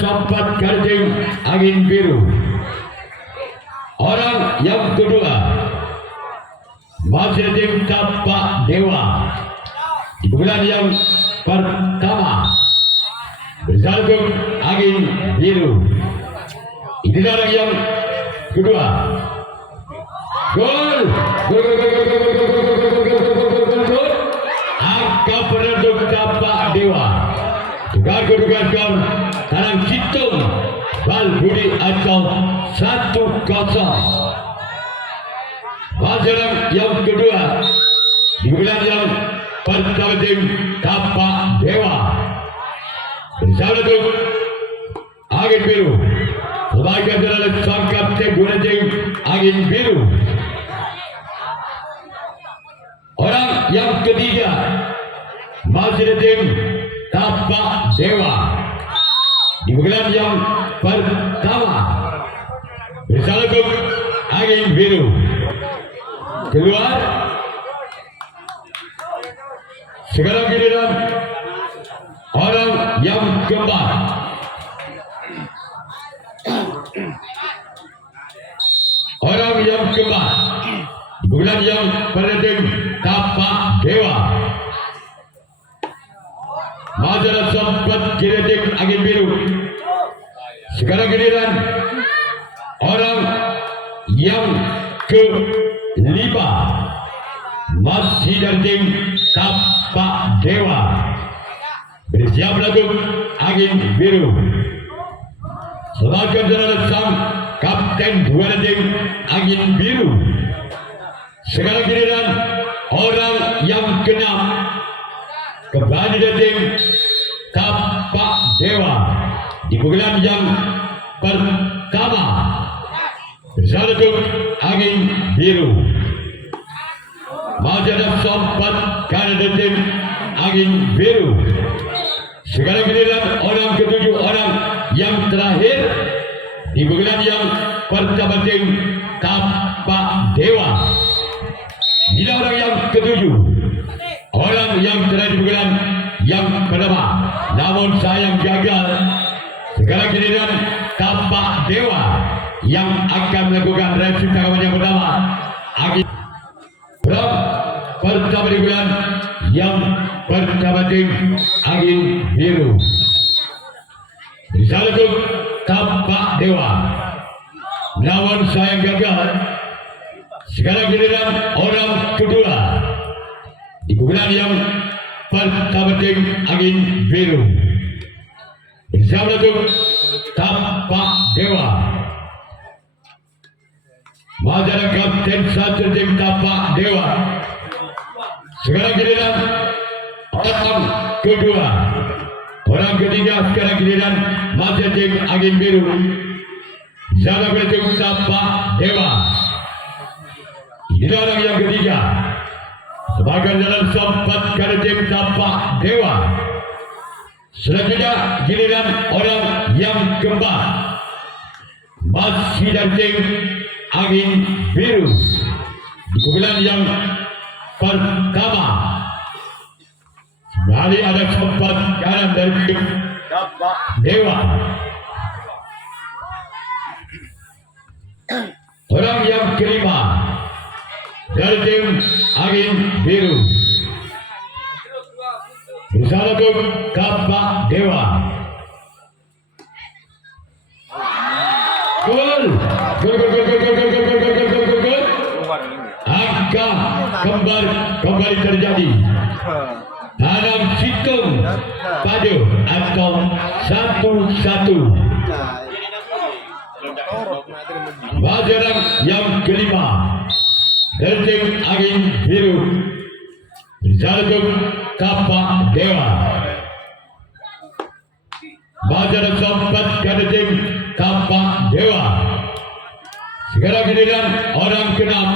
sempat karting angin biru. Orang yang kedua masih tim Tapak Dewa. Di bulan yang pertama bersalgum angin biru. Inilah orang yang kedua. Gol. Angka penentu Tapak Dewa. Tukar-tukar Karang Citung Bal Budi atau 1-0. Masalah yang kedua di bulan yang pertama tim Tapak Dewa bersama itu angin biru. Sebagai adalah sang kapten guna tim angin biru. Orang yang ketiga masih tim Tapak Dewa di bulan yang pertama bersama itu angin biru. Keluar. Sekarang giliran orang yang keempat. Orang yang keempat. Bulan yang penting Tapak Dewa. Masalah sempat kiretik angin biru. Sekarang giliran orang yang kelima masih dari tim Tapak Dewa. Bersiap lagu angin biru. Sebagai adalah sang kapten dua tim angin biru. Sekarang giliran orang yang keenam kembali dari tim Tapak Dewa di bulan yang pertama bersama tim angin biru. Masih ada sempat karena tim angin biru. Sekarang giliran orang ketujuh, orang yang terakhir di bulan yang pertama tim Tapak Dewa. Ini orang yang ketujuh, orang yang terakhir di bulan yang pertama. Namun sayang gagal. Sekarang giliran Tapak Dewa yang akan melakukan reaksi tanggapan yang pertama. Pertama di bulan yang pertama tim angin biru. Misalnya itu Tapak Dewa. Namun sayang gagal. Sekarang giliran orang kedua di bulan yang pertama tim angin biru. Misalnya itu Tapak Dewa. Masalah kapten satu tim Tapak Dewa. Sekarang giliran orang kedua, orang ketiga. Sekarang giliran masih tim angin biru. Sama berhitung Tapak Dewa. Ini orang yang ketiga. Sebagai dalam sempat karena tim Tapak Dewa. Selanjutnya giliran orang yang keempat masih dari tim angin biru di bulan yang pertama. Kali ada sempat kanan dari tim Tapak Dewa. Orang yang kelima dari tim angin biru bersama tim Tapak Dewa. Gol. Angka kembali terjadi. Karang Citung Padu atau 1-1. Masalah yang kelima dari tim angin biru bersama tim Tapak Dewa. Masalah sempat dari tim Tapak Dewa. Sekarang giliran orang keenam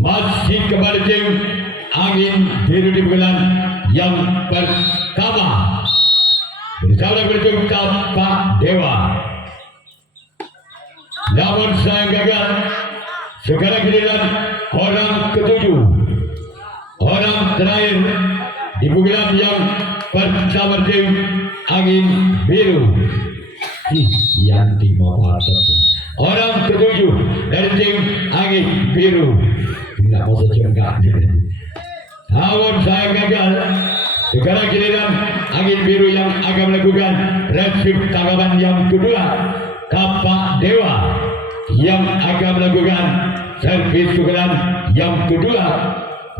masih kembali tim angin biru di bulan yang pertama bersama tim Tapak Dewa. Namun sayang gagal. Sekarang giliran orang ketujuh, orang terakhir di bulan yang bersama tim angin biru. Yang orang ketujuh dari tim angin biru. Tidak mau sejengkak. Namun saya gagal. Sekarang giliran angin biru yang akan melakukan retrieve tanggapan yang kedua. Kapak Dewa yang akan melakukan servis pukulan yang kedua.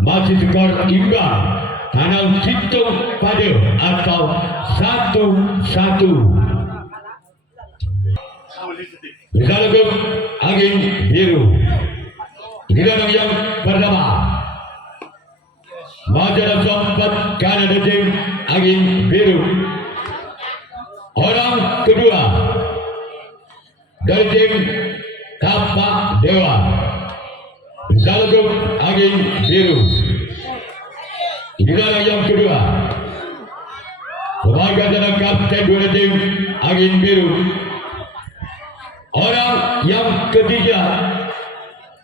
Masih skor imbang. Tanam hitung pada atau 1-1. Bersalubung angin biru. Giliran yang pertama. Majalah sempat kanan tim angin biru. Orang kedua dari tim Kapak Dewa. Bersalubung angin biru. Inilah yang kedua. Sebagai adalah kapten dua tim angin biru. Orang yang ketiga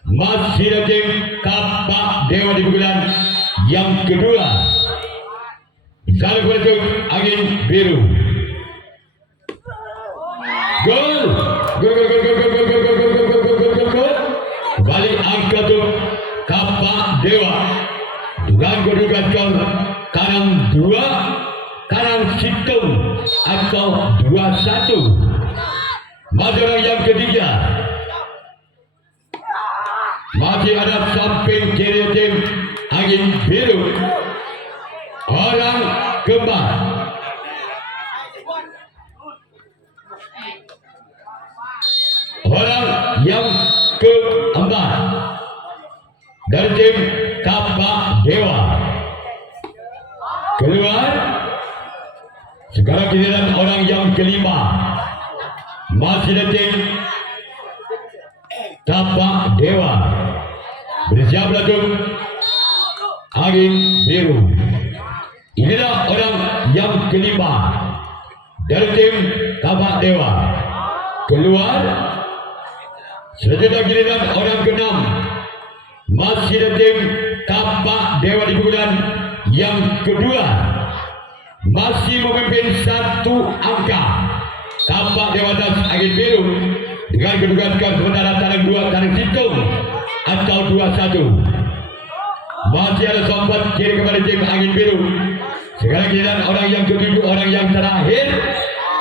masih tim Kapak Dewa di bulan yang kedua. Salah untuk angin biru. Gol. Balik angka tu Kapak Dewa. Dugaan kedudukan skor kanan 2, kanan situng atau 2-1. Majalah yang ketiga. Masih ada samping kiri tim angin biru. Orang keempat. Orang yang keempat dari tim Kapak Dewa. Keluar. Sekarang giliran orang yang kelima. Masih ada tim Kapak Dewa. Bersiap langsung angin biru. Inilah orang yang kelima dari tim Kapak Dewa. Keluar. Selanjutnya giliran orang keenam. Masih ada tim Kapak Dewa di bulan yang kedua. Masih memimpin 1 angka. Kapak Dewa dan angin biru dengan kedudukan skor sementara tangan 2 tangan hitung atau 2-1. Masih ada sempat kiri kepada tim angin biru. Sekarang giliran orang yang ketujuh, orang yang terakhir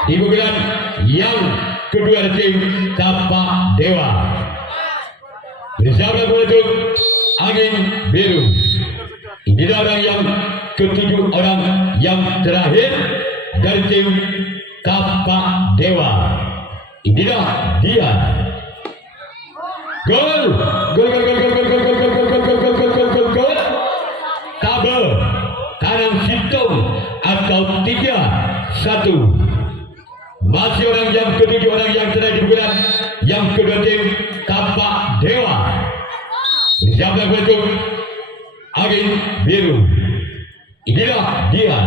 di bulan yang kedua tim Kapak Dewa. Bersama untuk angin biru. Inilah orang yang ketujuh, orang yang terakhir dari tim Kapak Dewa. Inilah dia. Gol. Tabel kanan situng atau 3-1. Masih orang yang ketujuh, orang yang terakhir di bulan yang kedua tim Kapak Dewa. Siapa untuk angin biru. Inilah dia.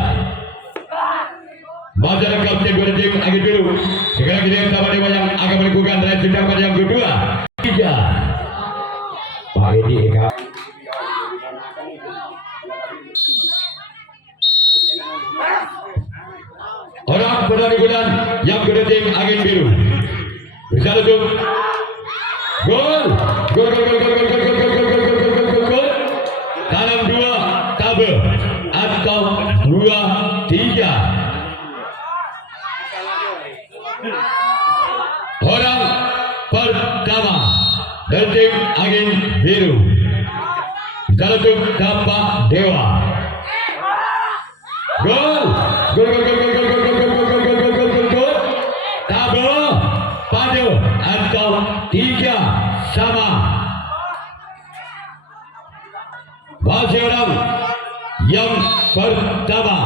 Majalah kapten dua tim angin biru. Sekarang kita Kapak Dewa yang akan melakukan dan tindakan yang kedua. 3. Pak Edi Eka. Orang pada bulan yang kedua tim angin biru. Bisa untuk gol. Kanan 2 tabel atau 2-3. Orang pertama dari tim angin biru. Bisa untuk Kapak Dewa. Gol. Tabel pada atau 3 sama. Masih orang yang pertama.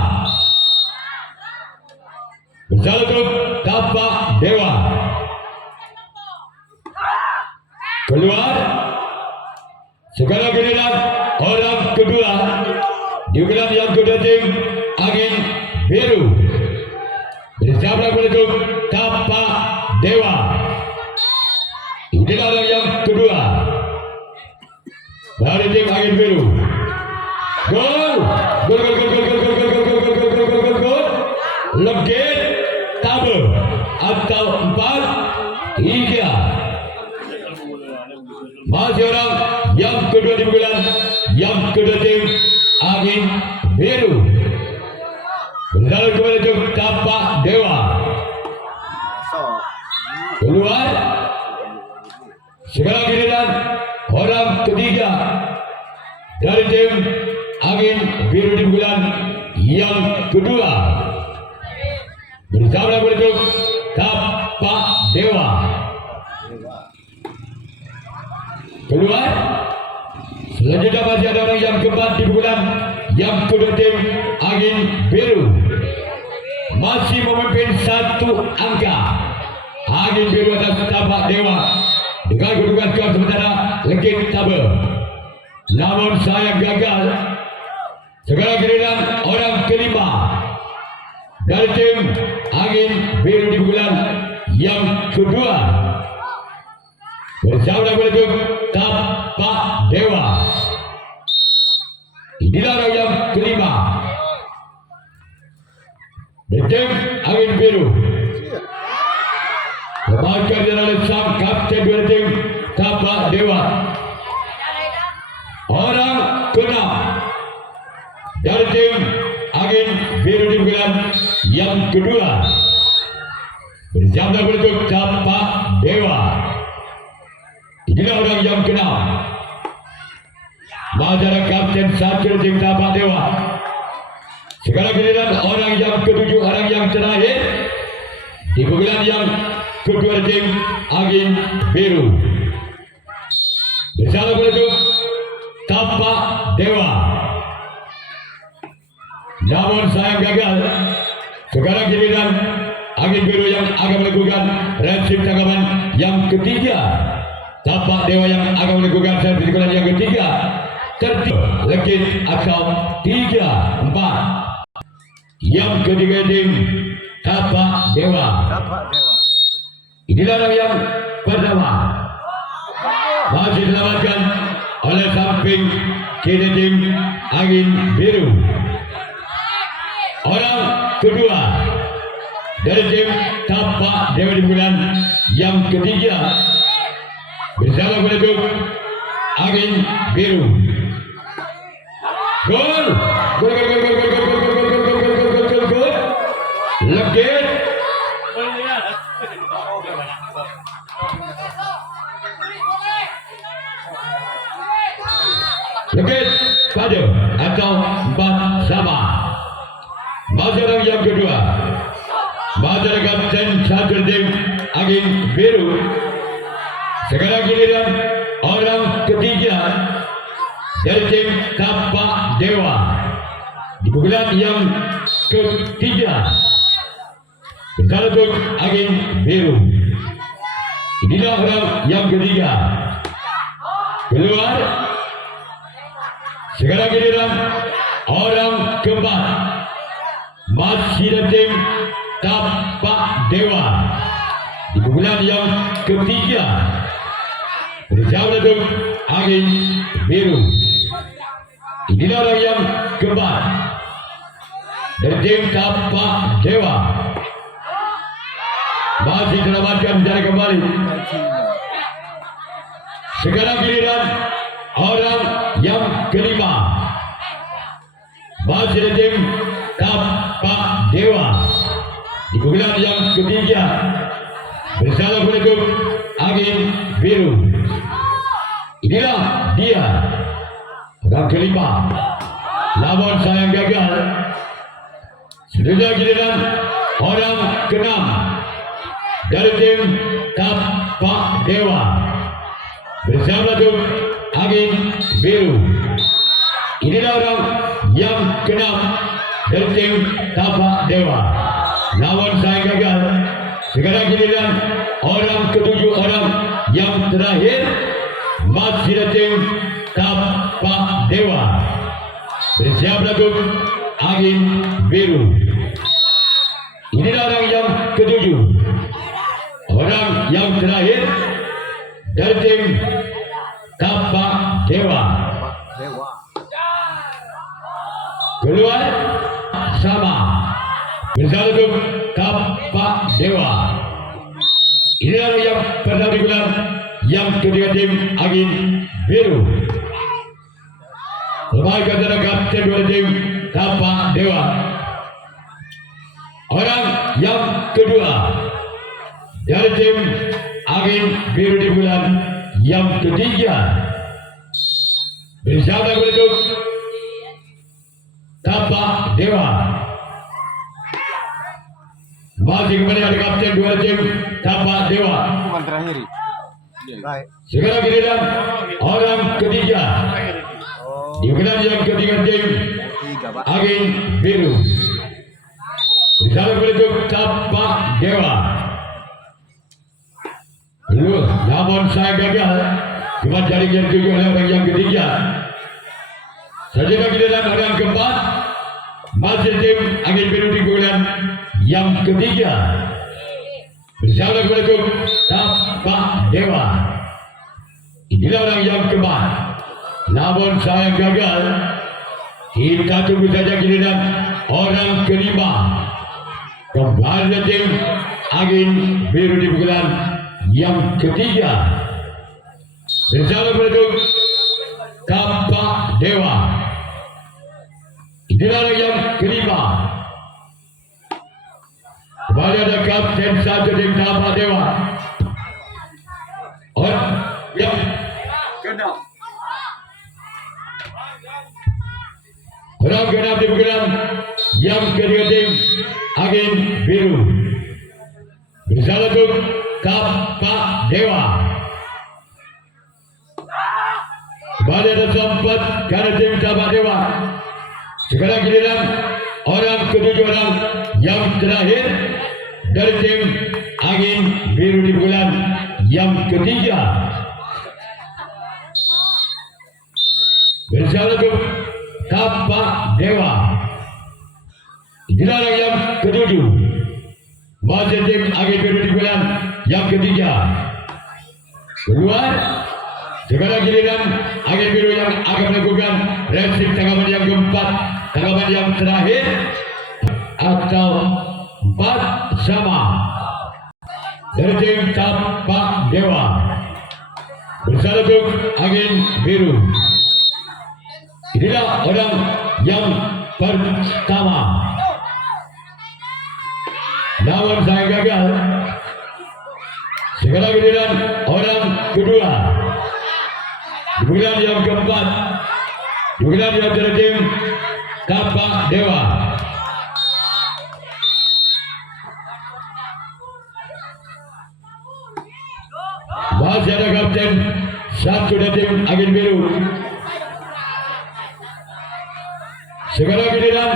Bersalah untuk Kapak Dewa. Keluar. Sekarang giliran orang kedua di bulan yang kedua tim angin biru. Bersiaplah untuk Kapak Dewa. Inilah orang yang kedua dari tim angin biru. Gol. biru. Berlalu kepada tim Tapak Dewa. Keluar. Sekarang giliran orang ketiga dari tim Angin Biru di bulan yang kedua. Bersama dengan Tapak Dewa. Keluar. Selanjutnya masih ada orang yang keempat di bulan yang kedua tim Angin Biru. Masih memimpin satu angka. Angin Biru atas Tapak Dewa dengan kedudukan skor sementara Legit Tabel. Namun saya gagal. Sekarang giliran orang kelima dari tim Angin Biru di bulan yang kedua. Bersama dengan Tapak Dewa. Inilah orang yang kelima dari tim Angin Biru. Lepaskan oleh sang kapten dari tim Tapak Dewa. Orang keenam dari tim Angin Biru di bulan yang kedua. Bersama dengan Tapak Dewa. Inilah orang yang keenam. Masyarakat kapten satu tim Tapak Dewa. Sekarang giliran orang yang ketujuh, orang yang terakhir di bulan yang kedua tim Angin Biru. Bersama dengan Tapak Dewa. Namun saya gagal. Sekarang giliran Angin Biru yang akan melakukan resip tanggapan yang ketiga. Tapak Dewa yang akan melakukan resip tanggapan yang ketiga. Tertib Legit atau 3-4. Yang ketiga tim Tapak Dewa. Inilah orang yang pertama. Masih diselamatkan oleh samping kiri tim Angin Biru. Orang kedua dari tim Tapak Dewa di bulan yang ketiga. Bersama pendukung Angin Biru. Gol. Gol. Legit. Legit pada atau 4 sama. Masyarakat yang kedua. Masyarakat kapten satu tim Angin Biru. Sekarang giliran orang ketiga dari tim Tapak Dewa di bulan yang ketiga. Bersama untuk Angin Biru. Inilah orang yang ketiga. Keluar. Sekarang giliran orang keempat. Masih dari tim Tapak Dewa di bulan yang ketiga. Bersama dengan Angin Biru. Inilah orang yang keempat dari tim Tapak Dewa. Masih selamatkan secara kembali. Sekarang giliran orang yang kelima. Masih dari tim Tapak Dewa di bulan yang ketiga. Bersama dengan Angin Biru. Inilah dia orang kelima. Namun saya gagal. Sudah giliran orang keenam dari tim Tapak Dewa. Bersama dengan Angin Biru. Inilah orang yang keenam dari tim Tapak Dewa. Namun saya gagal. Sekarang giliran orang ketujuh, orang yang terakhir. Masih dari tim Tapak Dewa. Bersiap lagu Angin Biru. Inilah orang yang ketujuh. Orang yang terakhir dari tim Tapak Dewa. Keluar sama. Bersama dengan Tapak Dewa. Inilah orang yang pertama di bulan yang ketiga tim Angin Biru. Lepaskan kapten dua tim Tapak Dewa. Orang yang kedua dari tim Angin Biru di bulan yang ketiga bersama bentuk Tapak Dewa. Masih kembali ada kapten dua tim Tapak Dewa. Bukan terakhir. Segera giliran orang ketiga di bulan yang ketiga tim Angin Biru bersama bentuk Tapak Dewa. Lalu, namun saya gagal. Cuma jaring yang tujuh oleh orang yang ketiga. Saja giliran orang keempat masih tim Angin Biru di bulan yang ketiga bersama bentuk Tapak Dewa. Inilah orang yang keempat. Namun saya gagal. Kita tunggu saja giliran orang kelima. Kembali tim Angin Biru di bulan yang ketiga bersama bentuk Tapak Dewa. Inilah orang yang kelima. Kembali ada kapten satu tim Tapak Dewa. Orang yang keenam. Orang keenam di bulan yang ketiga tim Angin Biru bersama bentuk Tapak Dewa. Kembali ada sempat karena tim Tapak Dewa. Sekarang giliran orang ketujuh orang yang terakhir dari tim Angin Biru di bulan yang ketiga bersama bentuk Tapak Dewa. Inilah orang yang ketujuh. Masih tim Angin Biru di bulan yang ketiga. Keluar. Sekarang giliran Angin Biru yang akan melakukan resip tanggapan yang keempat, tanggapan yang terakhir atau empat sama dari tim Tapak Dewa bersama bentuk Angin Biru. Inilah orang yang pertama. Namun saya gagal. Sekarang giliran orang kedua. Di bulan yang keempat. Di bulan yang terakhir tim Tapak Dewa. Masih ada kapten satu dari tim Angin Biru. Sekarang giliran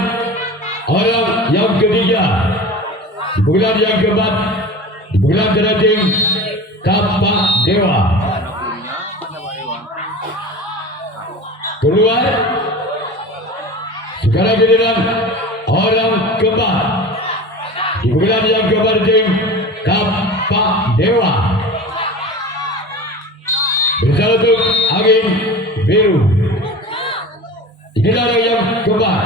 orang yang ketiga. Di bulan yang keempat, di bulan terakhir tim Tapak Dewa. Keluar. Sekarang giliran orang keempat. Di bulan yang keempat tim Tapak Dewa bersama bentuk Angin Biru. Inilah orang yang keempat.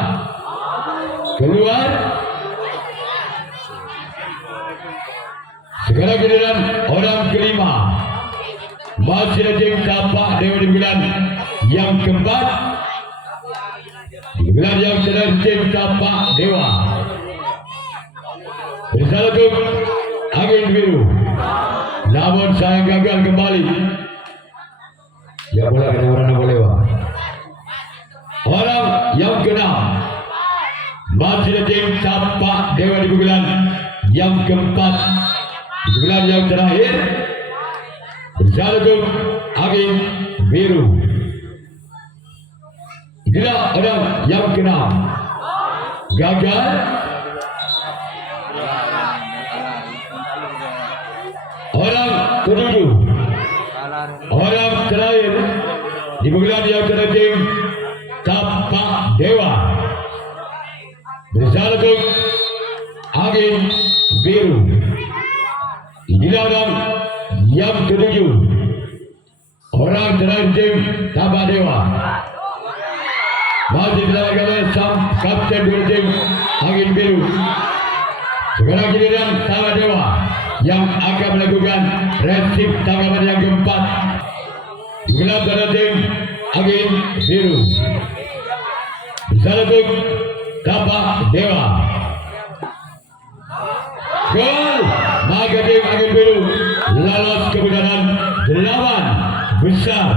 Keluar. Sekarang giliran orang kelima. Masih ada tim Tapak Dewa di bulan yang keempat. Di bulan yang terakhir tim Tapak Dewa bersama bentuk Angin Biru. Namun saya gagal kembali. Ya boleh kena orang boleh wah. Orang yang keenam masih ada tim Tapak Dewa di bulan yang keempat. Di bulan yang terakhir bersama bentuk Angin Biru. Inilah orang yang keenam. Gagal. Orang ketujuh. Orang terakhir di bulan yang terakhir tim Tapak Dewa bersama bentuk Angin Biru. Inilah orang yang ketujuh. Orang terakhir tim Tapak Dewa. Masih dilakukan oleh sang kapten dua tim Angin Biru. Sekarang giliran Tapak Dewa yang akan melakukan resip tanggapan yang keempat. Digelar pada tim Angin Biru. Bersama bentuk Tapak Dewa. Gol Magadim Angin Biru lolos ke putaran 8 besar.